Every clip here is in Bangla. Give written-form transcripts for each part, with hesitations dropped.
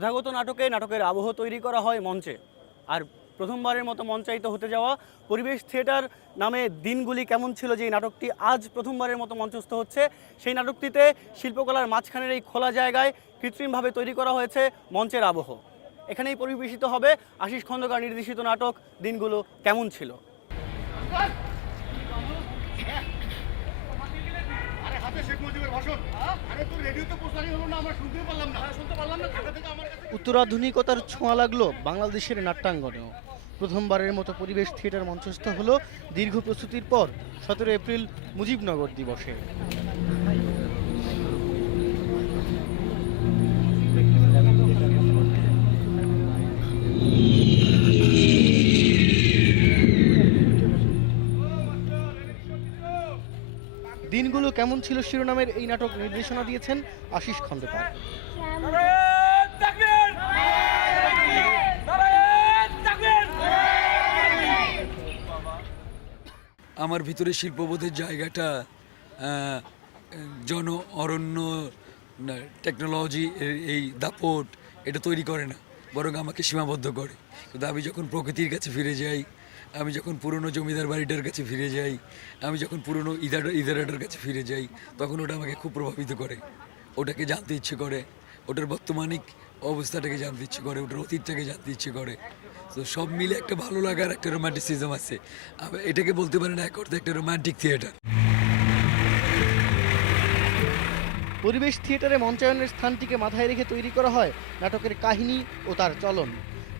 প্রথাগত নাটকের আবহ তৈরি করা হয় মঞ্চে। আর প্রথমবারের মতো মঞ্চায়িত হতে যাওয়া পরিবেশ থিয়েটার নামে দিনগুলি কেমন ছিল, যে নাটকটি আজ প্রথমবারের মতো মঞ্চস্থ হচ্ছে, সেই নাটকটিতে শিল্পকলার মাঝখানের এই খোলা জায়গায় কৃত্রিমভাবে তৈরি করা হয়েছে মঞ্চের আবহ। এখানেই পরিবেশিত হবে আশিস খন্দকার নির্দেশিত নাটক দিনগুলো কেমন ছিল। উত্তরাধুনিকতার ছোঁয়া লাগলো বাংলাদেশের নাট্যাঙ্গনেও। প্রথমবারের মতো পরিবেশ থিয়েটার মঞ্চস্থ হলো দীর্ঘ প্রস্তুতির পর 17 এপ্রিল মুজিবনগর দিবসে। দিনগুলো কেমন ছিল শিরোনামের এই নাটক নির্দেশনা দিয়েছেন আশিস খন্দকার। আমার ভিতরে শিল্পবোধের জায়গাটা অরণ্য টেকনোলজি এই দাপট এটা তৈরি করে না, বরং আমাকে সীমাবদ্ধ করে। কিন্তু আমি যখন প্রকৃতির কাছে ফিরে যাই, আমি যখন পুরনো জমিদার বাড়িটার কাছে ফিরে যাই, আমি যখন পুরনো ইদারাটার কাছে ফিরে যাই, তখন ওটা আমাকে খুব প্রভাবিত করে। ওটাকে জানতে ইচ্ছে করে, ওটার বর্তমানিক অবস্থাটাকে জানতে ইচ্ছে করে, ওটার অতীতটাকে জানতে ইচ্ছে করে। তো সব মিলে একটা ভালো লাগার একটা রোমান্টিসিজম আছে। এটাকে বলতে পারেন এক অর্থে একটা রোমান্টিক থিয়েটার। পরিবেশ থিয়েটারে মঞ্চায়নের স্থানটিকে মাথায় রেখে তৈরি করা হয় নাটকের কাহিনী ও তার চলন।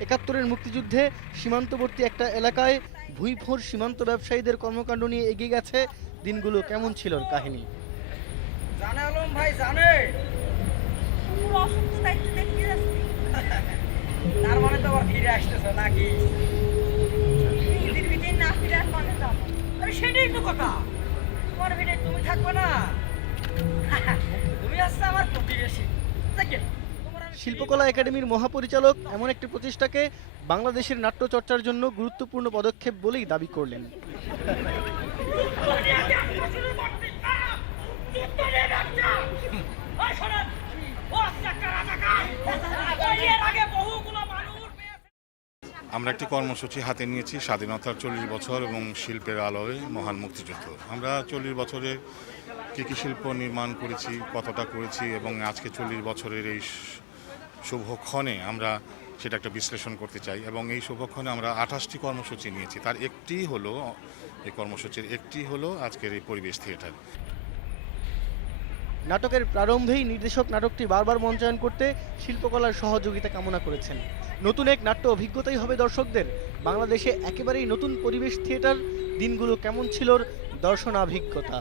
৭১-এর মুক্তিযুদ্ধে সীমান্তবর্তী একটা এলাকায় ভুঁইফোর সীমান্ত ব্যবসায়ীদের কর্মকাণ্ড নিয়ে এগিয়ে গেছে দিনগুলো কেমন ছিল কাহিনী। জানে আলম ভাই জানে তার মানে তো আবার ফিরে আসতেছে নাকি? না ফিরে মানে আরে সেটাই তো কথা। তোমার ভিড়ে তুমি থাকবে না, তুমি আসছে আমার প্রতিবেশী। শিল্পকলা একাডেমির মহাপরিচালক এমন একটি প্রচেষ্টাকে বাংলাদেশের নাট্যচর্চার জন্য গুরুত্বপূর্ণ পদক্ষেপ বলেই দাবি করলেন। আমরা একটি কর্মসূচি হাতে নিয়েছি, স্বাধীনতার 40 বছর এবং শিল্পের আলোয় মহান মুক্তিযুদ্ধ। আমরা 40 বছরে কী শিল্প নির্মাণ করেছি, কতটা করেছি, এবং আজকে 40 বছরের এই শুভক্ষণে আমরা সেটা একটা বিশ্লেষণ করতে চাই। এবং এই শুভক্ষণে আমরা 28টি কর্মসূচি নিয়েছি, তার একটি হলো এই কর্মসূচির একটি হলো আজকের এই পরিবেশ থিয়েটার। নাটকের প্রারম্ভেই নির্দেশক নাটকটি বারবার মঞ্চায়ন করতে শিল্পকলার সহযোগিতা কামনা করেছেন। নতুন এক নাট্য অভিজ্ঞতাই হবে দর্শকদের। বাংলাদেশে একেবারেই নতুন পরিবেশ থিয়েটার দিনগুলো কেমন ছিল দর্শনাভিজ্ঞতা।